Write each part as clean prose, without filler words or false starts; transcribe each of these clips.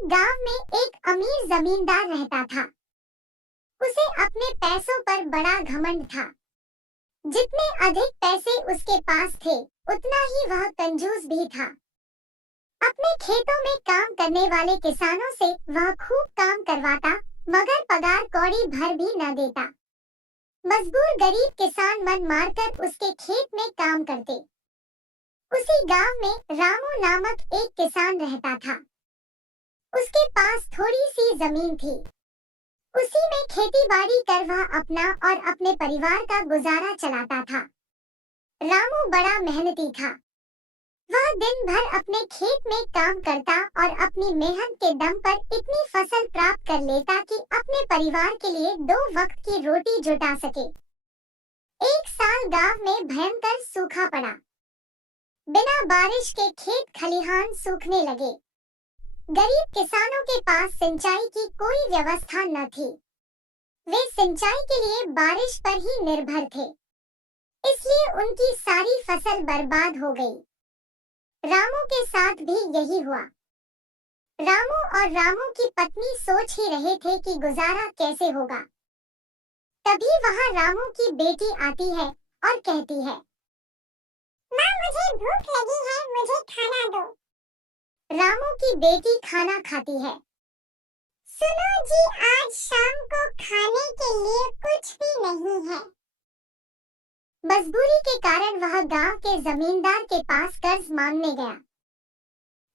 एक गांव में एक अमीर जमींदार रहता था। उसे अपने पैसों पर बड़ा घमंड था। जितने अधिक पैसे उसके पास थे, उतना ही वह कंजूस भी था। अपने खेतों में काम करने वाले किसानों से वह खूब काम करवाता, मगर पगार कौड़ी भर भी न देता। मजबूर गरीब किसान मन मारकर उसके खेत में काम करते। उसी गांव में रामू नामक एक किसान रहता था। उसके पास थोड़ी सी जमीन थी। उसी में खेती बाड़ी कर वह अपना और अपने परिवार का गुजारा चलाता था। रामू बड़ा मेहनती था। वह दिन भर अपने खेत में काम करता और अपनी मेहनत के दम पर इतनी फसल प्राप्त कर लेता कि अपने परिवार के लिए 2 वक्त की रोटी जुटा सके। एक साल गांव में भयंकर सूखा पड़ा। बिना बारिश के खेत खलिहान सूखने लगे। गरीब किसानों के पास सिंचाई की कोई व्यवस्था न थी। वे सिंचाई के लिए बारिश पर ही निर्भर थे। इसलिए उनकी सारी फसल बर्बाद हो गई। रामू के साथ भी यही हुआ। रामू और रामू की पत्नी सोच ही रहे थे कि गुजारा कैसे होगा। तभी वहां रामू की बेटी आती है और कहती है, माँ, मुझे भूख लगी है, मुझे खाना दो। रामू की बेटी खाना खाती है। सुनो जी, आज शाम को खाने के लिए कुछ भी नहीं है। मजबूरी के कारण वह गांव के जमींदार के पास कर्ज मांगने गया।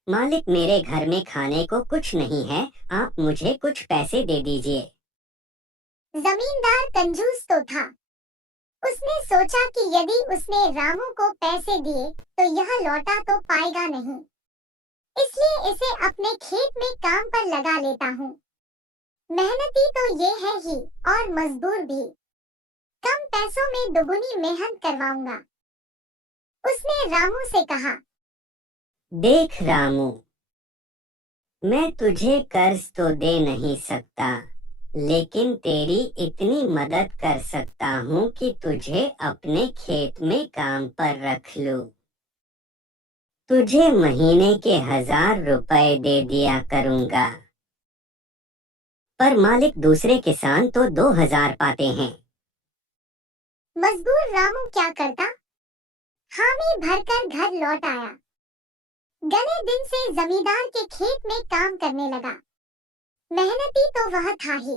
मालिक, मेरे घर में खाने को कुछ नहीं है, आप मुझे कुछ पैसे दे दीजिए। जमींदार कंजूस तो था। उसने सोचा कि यदि उसने रामू को पैसे दिए तो यह लौटा तो पाएगा नहीं, इसलिए इसे अपने खेत में काम पर लगा लेता हूँ। मेहनती तो ये है ही और मजदूर भी। कम पैसों में दुगुनी मेहनत करवाऊंगा। उसने रामू से कहा, देख रामू, मैं तुझे कर्ज तो दे नहीं सकता, लेकिन तेरी इतनी मदद कर सकता हूँ कि तुझे अपने खेत में काम पर रख लूं। तुझे महीने के 1000 रुपए दे दिया करूंगा। पर मालिक, दूसरे किसान तो 2000 पाते हैं। मजदूर रामू क्या करता? हामी भरकर घर लौट आया। गले दिन से जमींदार के खेत में काम करने लगा। मेहनती तो वह था ही।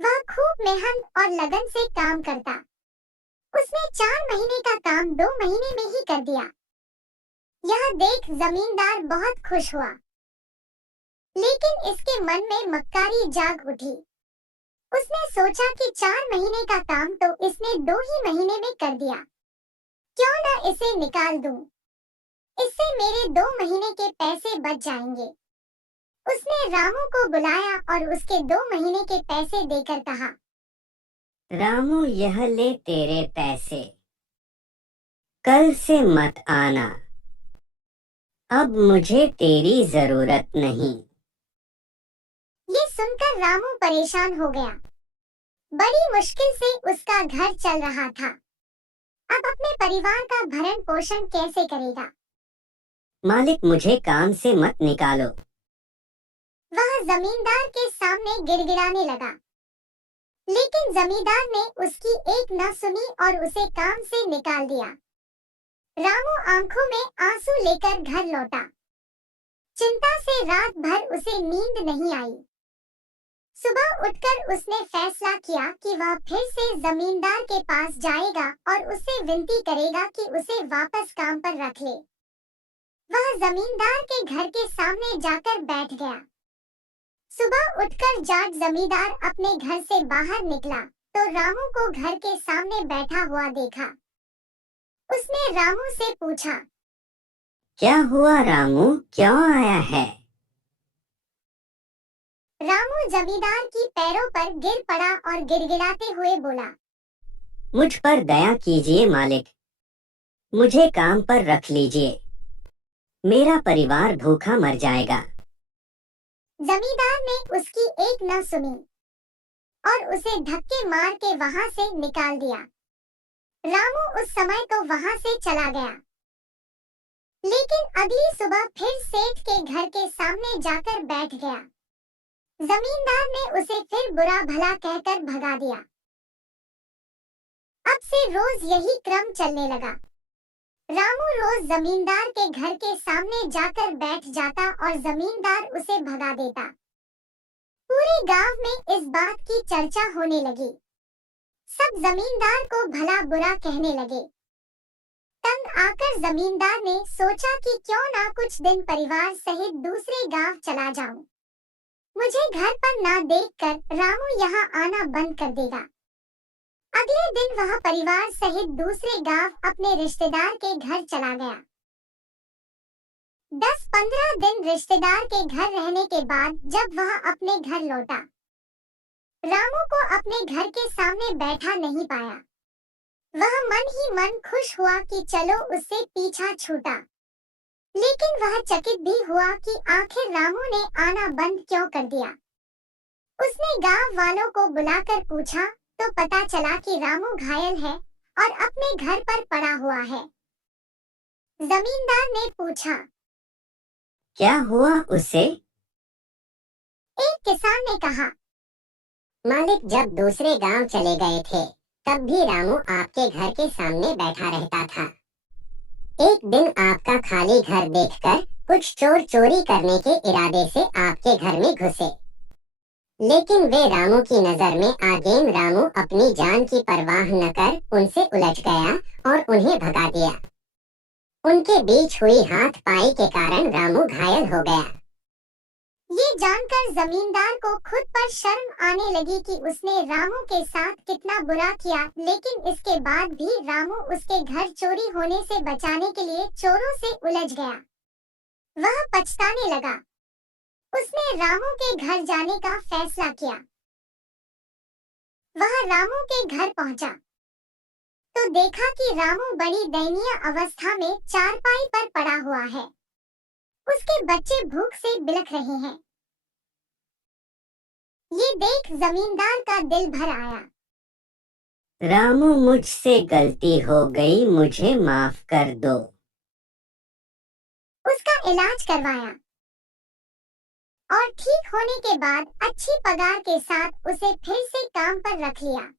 वह खूब मेहनत और लगन से काम करता। उसने 4 महीने का काम 2 महीने में ही कर दिया। यह देख जमींदार बहुत खुश हुआ, लेकिन इसके मन में मक्कारी जाग उठी। उसने सोचा कि 4 महीने का काम तो इसने 2 ही महीने में कर दिया, क्यों न इसे निकाल दूं। इससे मेरे 2 महीने के पैसे बच जाएंगे। उसने रामू को बुलाया और उसके 2 महीने के पैसे देकर कहा, रामू, यह ले तेरे पैसे, कल से मत आना। अब मुझे तेरी जरूरत नहीं। ये सुनकर रामू परेशान हो गया। बड़ी मुश्किल से उसका घर चल रहा था। अब अपने परिवार का भरण पोषण कैसे करेगा? मालिक, मुझे काम से मत निकालो। वह जमींदार के सामने गिड़गिड़ाने लगा, लेकिन जमींदार ने उसकी एक न सुनी और उसे काम से निकाल दिया। रामू आंखों में आंसू लेकर घर लौटा। चिंता से रात भर उसे नींद नहीं आई। सुबह उठकर उसने फैसला किया कि वह फिर से जमींदार के पास जाएगा और उससे विनती करेगा कि उसे वापस काम पर रख ले। वह जमींदार के घर के सामने जाकर बैठ गया। सुबह उठकर जाट जमींदार अपने घर से बाहर निकला तो रामू को घर के सामने बैठा हुआ देखा। उसने रामू से पूछा, क्या हुआ रामू, क्यों आया है? रामू जमींदार की पैरों पर गिर पड़ा और गिड़गिड़ाते हुए बोला, मुझ पर दया कीजिए मालिक, मुझे काम पर रख लीजिए। मेरा परिवार भूखा मर जाएगा। जमींदार ने उसकी एक न सुनी और उसे धक्के मार के वहां से निकाल दिया। रामू उस समय तो वहां से चला गया। लेकिन अगली सुबह फिर सेठ के घर के सामने जाकर बैठ गया। जमींदार ने उसे फिर बुरा भला कहकर भगा दिया। अब से रोज यही क्रम चलने लगा। रामू रोज जमींदार के घर के सामने जाकर बैठ जाता और जमींदार उसे भगा देता। पूरे गांव में इस बात की चर्चा होने लगी। सब जमींदार को भला बुरा कहने लगे। तंग आकर जमींदार ने सोचा कि क्यों ना कुछ दिन परिवार सहित दूसरे गांव चला जाऊं। मुझे घर पर ना देखकर रामू यहाँ आना बंद कर देगा। अगले दिन वह परिवार सहित दूसरे गांव अपने रिश्तेदार के घर चला गया। 10-15 दिन रिश्तेदार के घर रहने के बाद जब वह अपने घर लौटा, रामू को अपने घर के सामने बैठा नहीं पाया। वह मन ही मन खुश हुआ कि चलो उससे पीछा छूटा, लेकिन वह चकित भी हुआ कि आखिर रामू ने आना बंद क्यों कर दिया। उसने गांव वालों को बुलाकर पूछा तो पता चला कि रामू घायल है और अपने घर पर पड़ा हुआ है। जमींदार ने पूछा, क्या हुआ उसे? एक किसान ने कहा, मालिक जब दूसरे गांव चले गए थे तब भी रामू आपके घर के सामने बैठा रहता था। एक दिन आपका खाली घर देखकर कुछ चोर चोरी करने के इरादे से आपके घर में घुसे, लेकिन वे रामू की नजर में आगेन रामू अपनी जान की परवाह न कर उनसे उलझ गया और उन्हें भगा दिया। उनके बीच हुई हाथ-पाई के कारण रामू घायल हो गया। ये जानकर जमींदार को खुद पर शर्म आने लगी कि उसने रामू के साथ कितना बुरा किया, लेकिन इसके बाद भी रामू उसके घर चोरी होने से बचाने के लिए चोरों से उलझ गया। वह पछताने लगा। उसने रामू के घर जाने का फैसला किया। वह रामू के घर पहुंचा तो देखा कि रामू बड़ी दयनीय अवस्था में चारपाई पर पड़ा हुआ है। उसके बच्चे भूख से बिलख रहे हैं। ये देख जमींदार का दिल भर आया। रामू मुझसे गलती हो गई, मुझे माफ कर दो। उसका इलाज करवाया और ठीक होने के बाद अच्छी पगार के साथ उसे फिर से काम पर रख लिया।